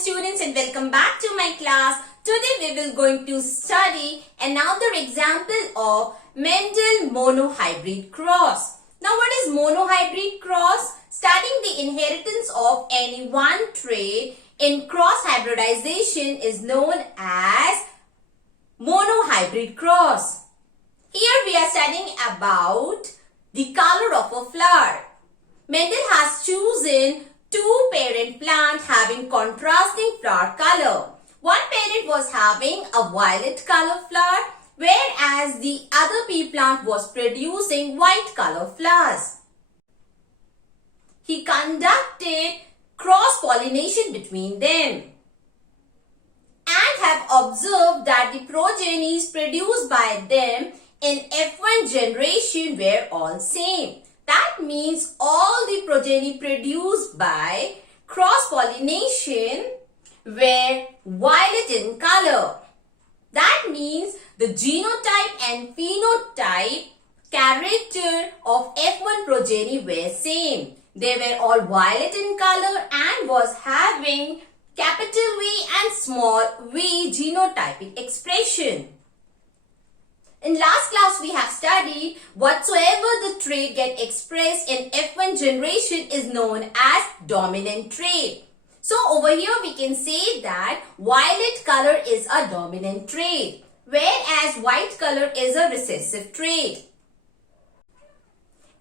students, and welcome back to my class. Today we will going to study another example of Mendel monohybrid cross. Now what is monohybrid cross? Studying the inheritance of any one trait in cross hybridization is known as monohybrid cross. Here we are studying about the color of a flower. Mendel has chosen two parent plants having contrasting flower color. One parent was having a violet color flower, whereas the other pea plant was producing white color flowers. He conducted cross-pollination between them and have observed that the progenies produced by them in F1 generation were all same. That means all the progeny produced by cross-pollination were violet in color. That means the genotype and phenotype character of F1 progeny were same. They were all violet in color and was having capital V and small v genotypic expression. In last class we have studied whatsoever the trait get expressed in F1 generation is known as dominant trait. So over here we can say that violet color is a dominant trait, whereas white color is a recessive trait.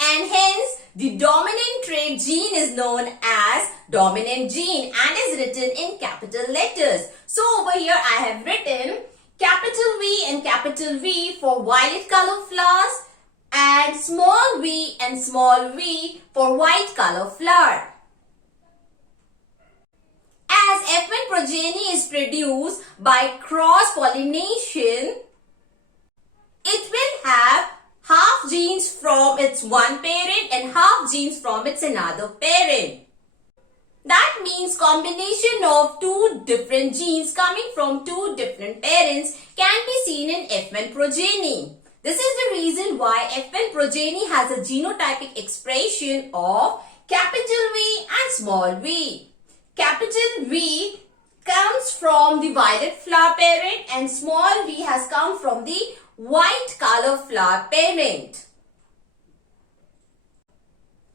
And hence the dominant trait gene is known as dominant gene and is written in capital letters. So over here I have written capital V and capital V for violet color flowers and small v for white color flower. As F1 progeny is produced by cross-pollination, it will have half genes from its one parent and half genes from its another parent. That means combination of two different genes coming from two different parents can be seen in F1 progeny. This is the reason why F1 progeny has a genotypic expression of capital V and small v. Capital V comes from the violet flower parent and small v has come from the white color flower parent.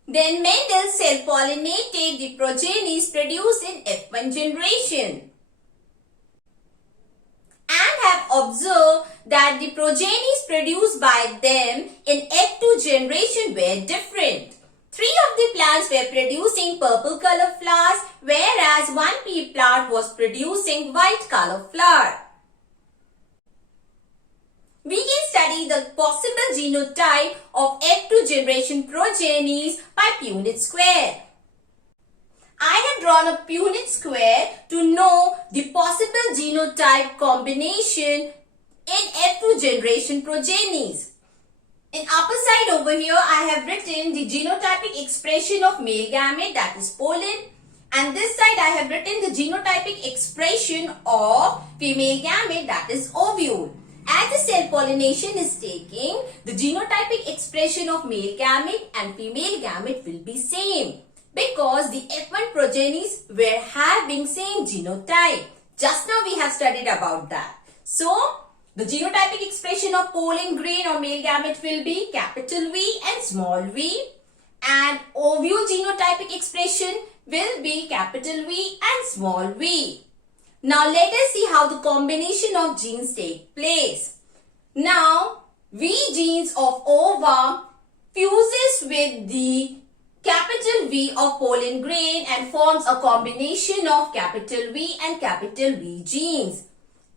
Then Mendel self-pollinated the progenies produced in F1 generation and have observed that the progenies produced by them in F2 generation were different. Three of the plants were producing purple color flowers, whereas one pea plant was producing white color flower. We can study the possible genotype of F2 generation progenies by Punnett square. I have drawn a Punnett square to know the possible genotype combination in F2 generation progenies. In upper side over here, I have written the genotypic expression of male gamete, that is pollen, and this side I have written the genotypic expression of female gamete, that is ovule. As the cell pollination is taking, the genotypic expression of male gamete and female gamete will be same because the F1 progenies were having same genotype. Just now we have studied about that. So, the genotypic expression of pollen grain or male gamete will be capital V and small v, and ovule genotypic expression will be capital V and small v. Now let us see how the combination of genes take place. Now V genes of ova fuses with the capital V of pollen grain and forms a combination of capital V and capital V genes.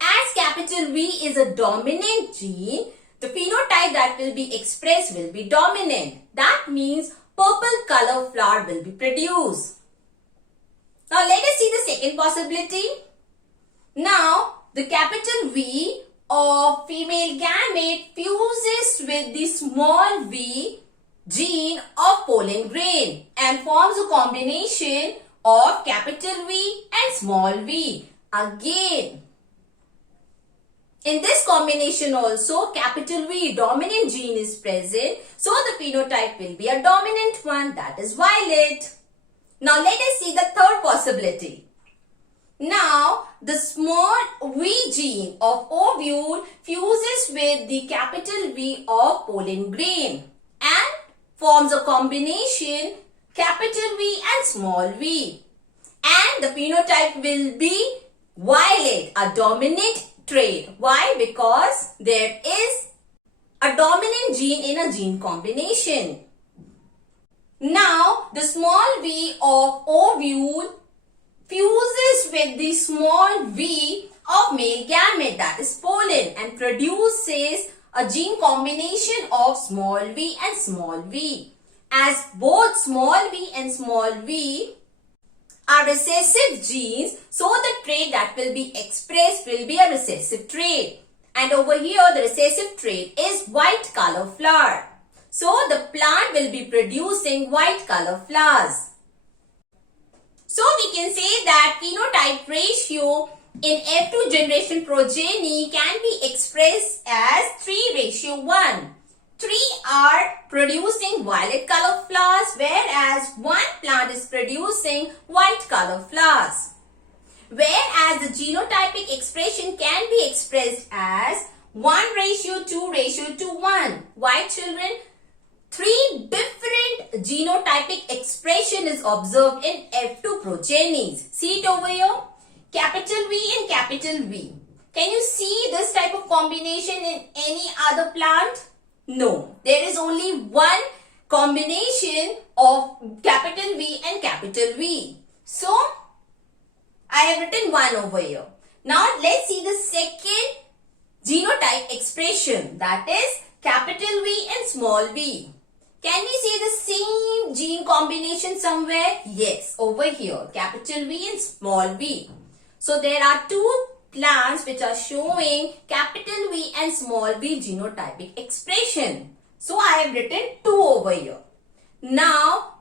As capital V is a dominant gene, the phenotype that will be expressed will be dominant. That means purple color flower will be produced. Now let us see the second possibility. Now, the capital V of female gamete fuses with the small v gene of pollen grain and forms a combination of capital V and small v. Again, in this combination also, capital V dominant gene is present, so the phenotype will be a dominant one, that is violet. Now let us see the third possibility. Now, the small V gene of ovule fuses with the capital V of pollen grain and forms a combination capital V and small v. And the phenotype will be violet, a dominant trait. Why? Because there is a dominant gene in a gene combination. Now, the small v of ovule fuses with the small v of male gamete, that is pollen, and produces a gene combination of small v and small v. As both small v and small v are recessive genes, so the trait that will be expressed will be a recessive trait. And over here, the recessive trait is white color flower. So the plant will be producing white color flowers. So we can say that phenotype ratio in F2 generation progeny can be expressed as 3:1. 3 are producing violet color flowers, whereas one plant is producing white color flowers. Whereas the genotypic expression can be expressed as 1:2:1. Why, children? 3 different genotypic expression is observed in F2 progenies. See it over here. Capital V and capital V. Can you see this type of combination in any other plant? No. There is only one combination of capital V and capital V. So, I have written 1 over here. Now, let's see the second genotype expression, that is capital V and small v. Can we see the same gene combination somewhere? Yes, over here, capital V and small v. So, there are 2 plants which are showing capital V and small v genotypic expression. So, I have written 2 over here. Now,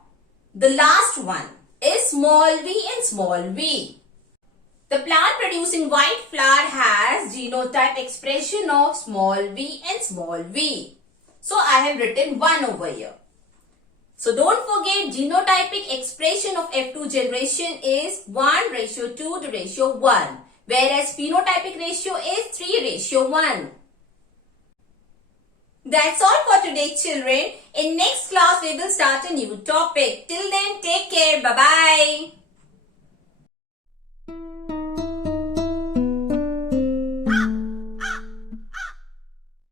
the last one is small v and small v. The plant producing white flower has genotype expression of small v and small v. So, I have written 1 over here. So, don't forget genotypic expression of F2 generation is 1:2:1. Whereas phenotypic ratio is 3:1. That's all for today, children. In next class, we will start a new topic. Till then, take care. Bye-bye.